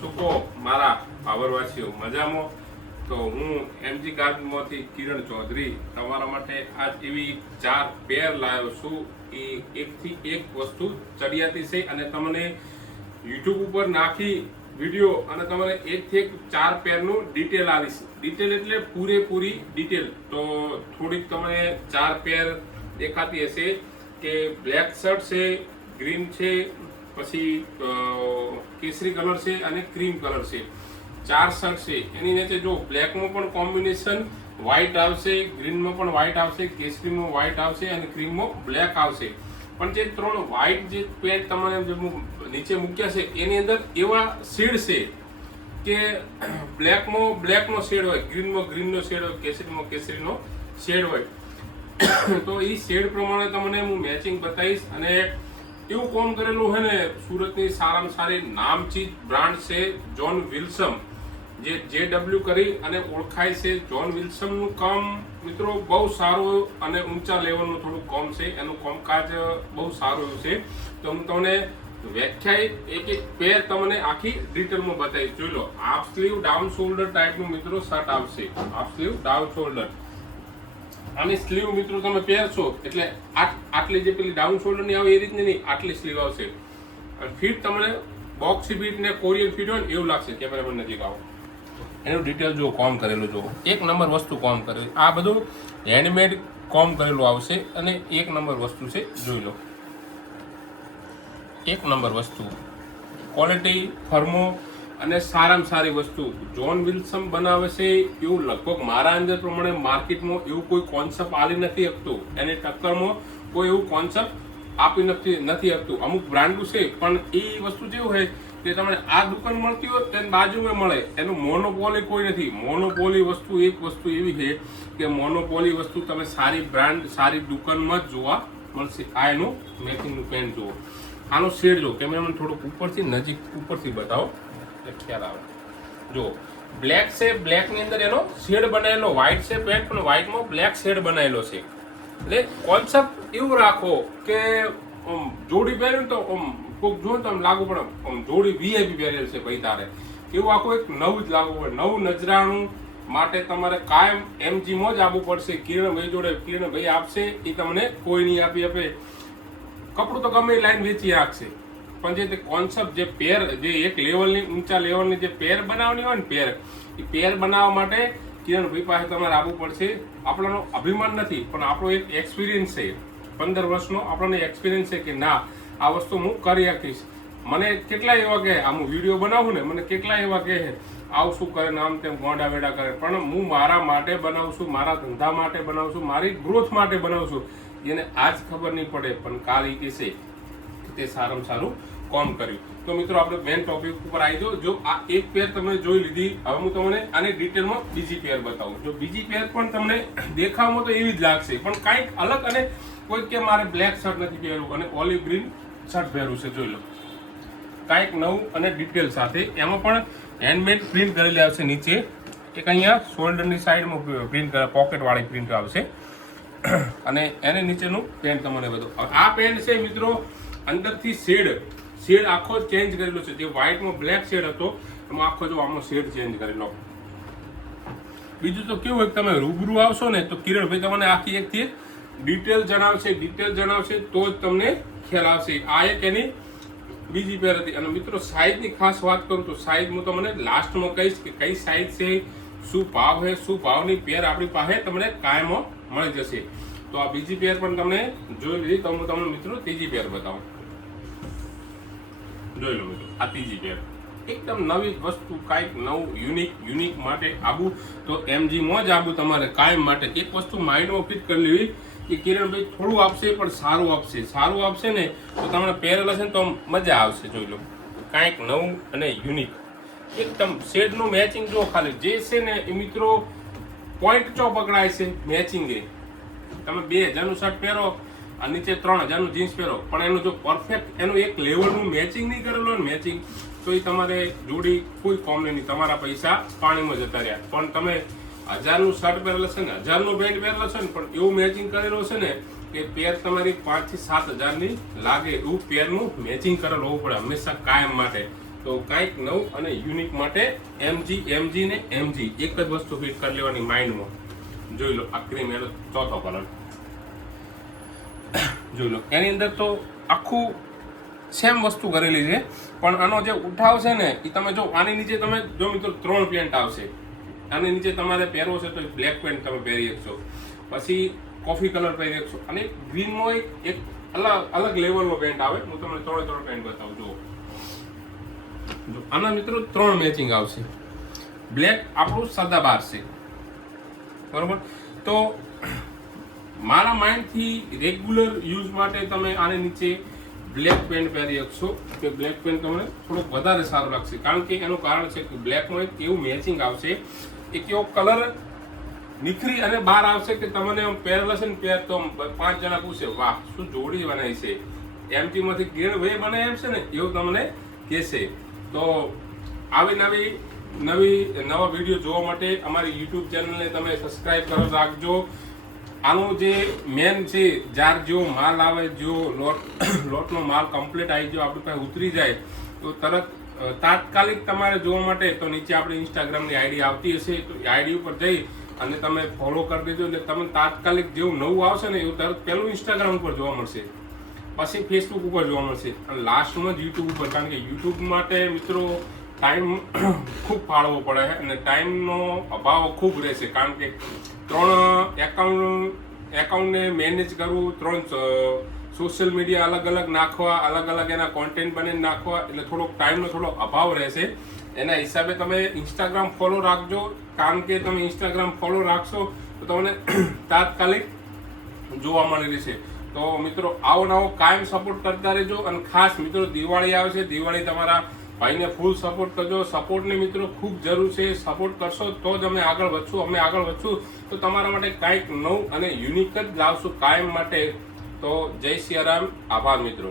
શું કહો મારા પાવરવાસીઓ મજામાં? તો હું એમજી ગાર્ડનમાંથી કિરણ ચૌધરી તમારા માટે આજ એવી 4 પેર લાવ્યો છું. એ એકથી એક વસ્તુ ચડિયાતી છે અને તમને યુટ્યુબ ઉપર નાખી વિડીયો અને તમને એકથી એક 4 પેરનું ડિટેલ આવીશ. ડિટેલ એટલે પૂરેપૂરી ડિટેલ. તો થોડીક તમને 4 પેર દેખાતી હશે કે બ્લેક શર્ટ છે, ગ્રીન છે, પછી કેસરી કલર છે અને ક્રીમ કલર છે. 4 શર્ટ છે. એની નીચે જો બ્લેકમાં પણ કોમ્બિનેશન વ્હાઇટ આવશે, ગ્રીનમાં પણ વ્હાઇટ આવશે, કેસરીમાં વ્હાઇટ આવશે અને ક્રીમમાં બ્લેક આવશે. પણ જે 3 વ્હાઇટ જે પેન્ટ તમારે નીચે મૂક્યા છે એની અંદર એવા શેડ છે કે બ્લેકમાં બ્લેકનો શેડ હોય, ગ્રીનમાં ગ્રીનનો શેડ હોય, કેસરીમાં કેસરીનો શેડ હોય. તો એ શેડ પ્રમાણે તમને હું મેચિંગ બતાવીશ. અને એવું કોમ કરેલું છે ને, સુરતની સારામાં સારી નામચીજ બ્રાન્ડ છે જોન વિલ્સમ, જે JW કરી અને ઓળખાય છે. જોન વિલ્સમનું કામ મિત્રો બહુ સારું અને ઊંચા લેવલનું થોડું કામ છે. એનું કામકાજ બહુ સારું એવું છે. તો હું તમને વ્યાખ્યાયિત એક પેર તમને આખી ડિટેલમાં બતાવીશ. જોઈ લો, હાફ સ્લીવ ડાઉન શોલ્ડર ટાઈપનું મિત્રો શર્ટ આવશે. Half sleeve down shoulder. આની સ્લીવ મિત્રો તમે પહેરશો એટલે આટલી જે પેલી ડાઉન શોલ્ડર ની આવે એ રીતની નહીં, આટલી સ્લીવ આવશે. અને ફીટ તમને બોક્સી ફીટ ને કોરિયન ફીટ હોય ને એવું લાગશે. કેમેરામેન નજીક આવો, એનું ડિટેલ જો કોમ કરેલું જો, એક નંબર વસ્તુ કોમ કરેલું. આ બધું હેન્ડમેડ કોમ કરેલું આવશે અને એક નંબર વસ્તુ છે. જોઈ લો, એક નંબર વસ્તુ, ક્વોલિટી, ફર્મો અને સારામાં સારી વસ્તુ જોન વિલ્સમ બનાવે છે. એવું લગભગ મારા અંદાજ પ્રમાણે માર્કેટમાં એવું કોઈ કોન્સેપ્ટ આલી નથી શકતું. એની ટક્કરમાં કોઈ એવું કોન્સેપ્ટ આપી નથી શકતું. અમુક બ્રાન્ડો છે પણ એ વસ્તુ જેવું છે કે તમને આ દુકાન મળતી હોય તેની બાજુમાં મળે. એનું મોનોપોલી કોઈ નથી. મોનોપોલી વસ્તુ એક વસ્તુ એવી છે કે મોનોપોલી વસ્તુ તમે સારી બ્રાન્ડ સારી દુકાનમાં જ જોવા મળશે. આ એનું મેચિંગનું પેન્ટ જુઓ, આનો શેડ જો, કેમેરામેન થોડુંક ઉપરથી નજીક ઉપરથી બતાવો ખ્યાલ આવે. જો બ્લેક છે, બ્લેક ની અંદર એનો શેડ બનાવેલો. વ્હાઇટ છે પેન્ટ પણ વ્હાઇટમાં બ્લેક શેડ બનાવેલો છે. એટલે કોન્સેપ્ટ એવું રાખો કે જોડી પહેર્યું તો કોઈક જો તો લાગુ પડે જોડી VIP પહેરેલ છે ભાઈ તારે, એવું આખું એક નવું જ લાગુ પડે. નવું નજરાણું માટે તમારે કાયમ MGમાં જ આવવું પડશે. કિરણભાઈ જોડે કિરણભાઈ આપશે, એ તમને કોઈ નહીં આપે. કપડું તો ગમે એ લાઈન વેચી રાખશે, પણ જે કોન્સેપ્ટ જે પેર જે એક લેવલની ઊંચા લેવલની જે પેર બનાવવાની હોય ને પેર, એ પેર બનાવવા માટે કિરણભાઈ પાસે તમારે આવવું પડશે. આપણનો અભિમાન નથી પણ આપણો એક એક્સપિરિયન્સ છે. 15 વર્ષનો આપણને એક્સપિરિયન્સ છે કે ના આ વસ્તુ હું કરી શકીશ. મને કેટલાય એવા કહે, આ હું વિડીયો બનાવું ને, મને કેટલાય એવા કહે આવું શું કરે ને આમ તેમ ગોંડા વેડા કરે, પણ હું મારા માટે બનાવું છું, મારા ધંધા માટે બનાવું છું, મારી ગ્રોથ માટે બનાવું છું. એને આજ ખબર નહીં પડે પણ કાલ એ કહેશે તે સારામાં સારું કોમ કર્યું. તો મિત્રો આપણે મેન ટોપિક ઉપર આવી જાઓ. જો આ એક પેર તમે જોઈ લીધી, હવે હું તમને આની ડિટેલમાં બીજી પેર બતાવું. જો બીજી પેર પણ તમને દેખાવમાં તો એવી જ લાગશે પણ કાંઈક અલગ. અને કોઈ કે મારે બ્લેક શર્ટ નથી પહેરવું અને ઓલિવ ગ્રીન શર્ટ પહેરવું છે. જોઈ લો, કાંઈક નવું અને ડિટેલ સાથે. એમાં પણ હેન્ડમેડ પ્રિન્ટ કરેલી આવશે. નીચે એક અહીંયા શોલ્ડરની સાઈડમાં પ્રિન્ટ પોકેટ વાળી પ્રિન્ટ આવશે અને એને નીચેનું પેન્ટ તમને બધું. આ પેન્ટ છે મિત્રો અંદરથી શેડ આખો ચેન્જ કરેલો છે. જે વ્હાઇટમાં બ્લેક શેડ હતો એમાં આખો જો આમનો શેડ ચેન્જ કરેલો. બીજું તો કેવું હોય, તમે રૂબરૂ આવશો ને તો કિરણભાઈ તમને આખી એકથી ડિટેલ જણાવશે તો જ તમને ખ્યાલ આવશે. આ એક એની બીજી પેર હતી. અને મિત્રો સાઈઝની ખાસ વાત કરું તો સાઈઝ હું તમને લાસ્ટમાં કહીશ કે કઈ સાઈઝ છે, શું ભાવ છે, શું ભાવની પેર આપણી પાસે તમને કાયમ મળી જશે. તો આ બીજી પેર પણ તમને જોઈ લીધી. તો હું તમને મિત્રો ત્રીજી પેર બતાવું. જોઈ લો મિત્રો, આ ત્રીજી પેર એકદમ નવી વસ્તુ, કાંઈક નવું યુનિક માટે આવું તો MGમાં જ આવું તમારે કાયમ માટે. એક વસ્તુ માઇન્ડમાં ફિટ કરી લેવી કે કિરણભાઈ થોડું આપશે પણ સારું આપશે ને તો તમને પહેરેલા છે ને તો મજા આવશે. જોઈ લો, કાંઈક નવું અને યુનિક એકદમ. શેડનું મેચિંગ જો ખાલી જે છે ને એ મિત્રો પોઈન્ટ ચો પકડાય છે મેચિંગ. તમે 2000નું શર્ટ પહેરો અને નીચે 3000નું જીન્સ પહેરો પણ એનું જો પરફેક્ટ એનું એક લેવલનું મેચિંગ નહીં કરેલું ને મેચિંગ, તો એ તમારે જોડી કોઈ કોમ નહીં. તમારા પૈસા પાણીમાં જતા રહ્યા. પણ તમે 1000નું શર્ટ પહેરેલું છે ને 1000નું પેન્ટ પહેરેલું છે ને પણ એવું મેચિંગ કરેલું છે ને કે પેર તમારી 5 થી 7 હજારની લાગે એવું પેરનું મેચિંગ કરેલું હોવું પડે હંમેશા કાયમ માટે. તો કાંઈક નવું અને યુનિક માટે એમજી ને એમજી એક જ વસ્તુ ફિટ કરી લેવાની માઇન્ડમાં. જોઈ લો આ ક્રીમ એનો ચોથો કલર જોઈ લો. એની અંદર તો આખું સેમ વસ્તુ કરેલી છે, પણ આનો જે ઉઠાવ છે ને એ તમે જો આની નીચે તમે જો મિત્રો 3 પેન્ટ આવશે. આની નીચે તમારે પહેરવો છે તો બ્લેક પેન્ટ તમે પહેરી શકશો, પછી કોફી કલર પહેરી શકશો, અને ગ્રીનમાં એક અલગ લેવલનો પેન્ટ આવે. હું તમને 3 પેન્ટ બતાવું. જો આના મિત્રો 3 મેચિંગ આવશે. બ્લેક આપણું સદાબહાર છે, બરોબર. તો મારા માઇન્ડથી રેગ્યુલર યુઝ માટે તમે આની નીચે બ્લેક પેન્ટ પહેરી શકશો કે બ્લેક પેન્ટ તમને થોડોક વધારે સારું લાગશે, કારણ કે એનું કારણ છે કે બ્લેકમાં એક એવું મેચિંગ આવશે, એક એવો કલર નીકળી અને બહાર આવશે કે તમને પહેરેલા છે ને પહેર તો 5 જણા પૂછે વાહ શું જોડી બનાવી છે, એમજી માંથી ગેર વે બનાવી એમ છે ને એવું તમને કહેશે. તો આવી નવા વિડીયો જોવા માટે અમારી યુટ્યુબ ચેનલને તમે સબસ્ક્રાઇબ કરો રાખજો. આનું જે મેન છે, જાર જેવો માલ આવે, જો લોટનો માલ કમ્પ્લીટ આવી ગયો આપણી પાસે ઉતરી જાય તો તરત તાત્કાલિક તમારે જોવા માટે તો નીચે આપણી ઇન્સ્ટાગ્રામની આઈડી આવતી હશે, તો એ આઈડી ઉપર જઈ અને તમે ફોલો કરી દેજો, એટલે તમને તાત્કાલિક જેવું નવું આવશે ને એવું તરત પહેલું ઇન્સ્ટાગ્રામ ઉપર જોવા મળશે, પછી ફેસબુક ઉપર જોવા મળશે, અને લાસ્ટમાં જ યુટ્યુબ ઉપર. કારણ કે યુટ્યુબ માટે મિત્રો ટાઈમ ખૂબ ફાળવવો પડે છે અને ટાઈમનો અભાવ ખૂબ રહેશે, કારણ કે 3 એકાઉન્ટને મેનેજ કરવું, 3 સોશિયલ મીડિયા અલગ નાખવા, અલગ એના કોન્ટેન્ટ બનાવીને નાખવા, એટલે થોડોક ટાઈમનો થોડો અભાવ રહેશે. એના હિસાબે તમે ઇન્સ્ટાગ્રામ ફોલો રાખજો, કારણ કે તમે ઇન્સ્ટાગ્રામ ફોલો રાખશો તો તમને તાત્કાલિક જોવા મળી રહેશે. તો મિત્રો આવો નવો કાયમ સપોર્ટ કરતા રહેજો. અને ખાસ મિત્રો દિવાળી આવે છે, દિવાળી તમારા ભાઈને ફૂલ સપોર્ટ કરજો. સપોર્ટની મિત્રો ખૂબ જરૂર છે, સપોર્ટ કરશો તો જ અમે આગળ વધશું. અમે આગળ વધશું તો તમારા માટે કાંઈક નવું અને યુનિક જ લાવશું કાયમ માટે. તો જય સિયારામ, આભાર મિત્રો.